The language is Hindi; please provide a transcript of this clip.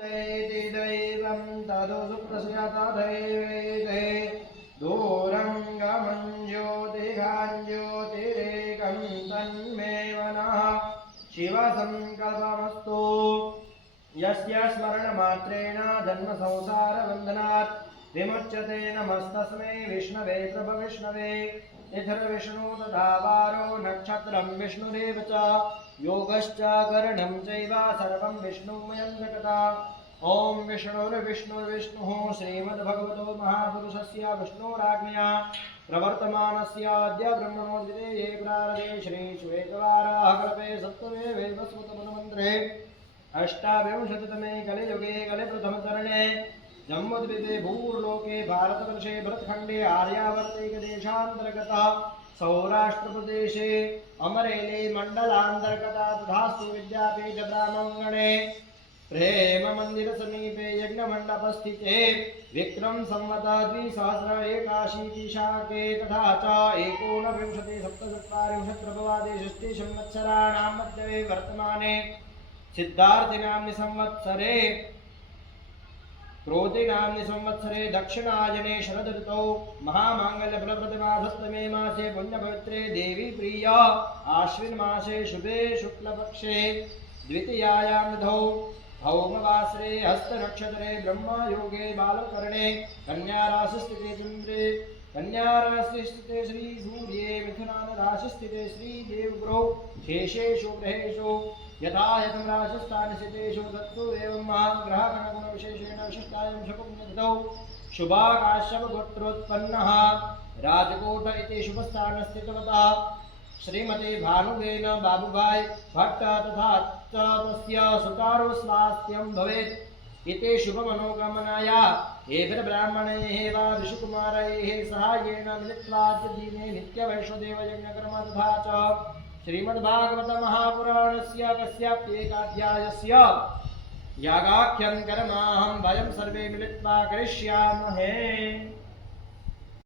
तेति दैवं तदु सुप्रसयतदैवेते दूरङ्गमं ज्योतिरेकं तन्मे मनः शिवसङ्कल्पमस्तु यस्य स्मरणमात्रेण जन्मसंसारबन्धनात् विमुच्यते नमस्तस्मै विष्णवे प्रभविष्णवे इथर्विष्णु तथा वारो नक्षत्रं विष्णुरेव च योगश्च करणं चैव सर्वं विष्णुमयं जगता ॐ विष्णुर्विष्णुर्विष्णुः श्रीमद्भगवतो महापुरुषस्य विष्णुराज्ञया प्रवर्तमानस्य अद्य ब्रह्मणोद्गीते प्रारभे श्रीश्वेतवाराहकल्पे सप्तमे वैवस्वतमन्त्रे अष्टाविंशतितमे कलियुगे कलिप्रथमचरणे जम्बूद्वीपे भूर्लोके भारतवर्षे भरतखण्डे आर्यावर्तैकदेशान्तर्गतः सौराष्ट्रप्रदेशे अमरेली मण्डलान्तर्गता तथास्तु विद्यापीठ ब्राह्मणे प्रेममन्दिरसमीपे यज्ञमण्डपस्थिते विक्रम संवत 2081 शाके तथा च एकोनविंशति सप्तचत्वारिंशत् प्रभवादि षष्टि संवत्सराणां मध्ये वर्तमाने सिद्धार्थि नाम्नि संवत्सरे क्रोधि नाम्नि संवत्सरे दक्षिणायने शरद ऋतौ महामांगल्यफलप्रदमासप्तमे मासे पुण्यपवित्रे देवी प्रिय आश्विन मासे शुभे शुक्लपक्षे द्वितीयायां तिथौ भौमवासरे हस्तनक्षत्रे ब्रह्मयोगे बालकर्णे कन्या राशिस्थिते चन्द्रे कन्या राशिस्थिते श्री सूर्ये मिथुनान राशिस्थिते श्री देवगुरौ शेषेषु ग्रहेषु यथा यथं राशिस्थान स्थितेषु तत्तु एवं महाग्रहगणगुणविशेषेण विशिष्टायां शकुपुण्यतिथौ शुभाकाश्यपगोत्रोत्पन्नः राजकोट इति शुभस्थानस्थितवतः श्रीमती भानुबेन बाबुभाई भट्ट तथा च तस्य सुतारुस्वास्थ्यं भवेत् इति शुभमनोकामनाया एभिर्ब्राह्मणैः वा ऋषिकुमारैः सहायेन मिलित्वा दिने नित्यवैष्णोदेवयज्ञकर्म तथा च श्रीमद्भागवत महापुराणस्य कस्याप्येकाध्यायस्य यागाख्यं कर्माहं वयं सर्वे मिलित्वा करिष्यामहे।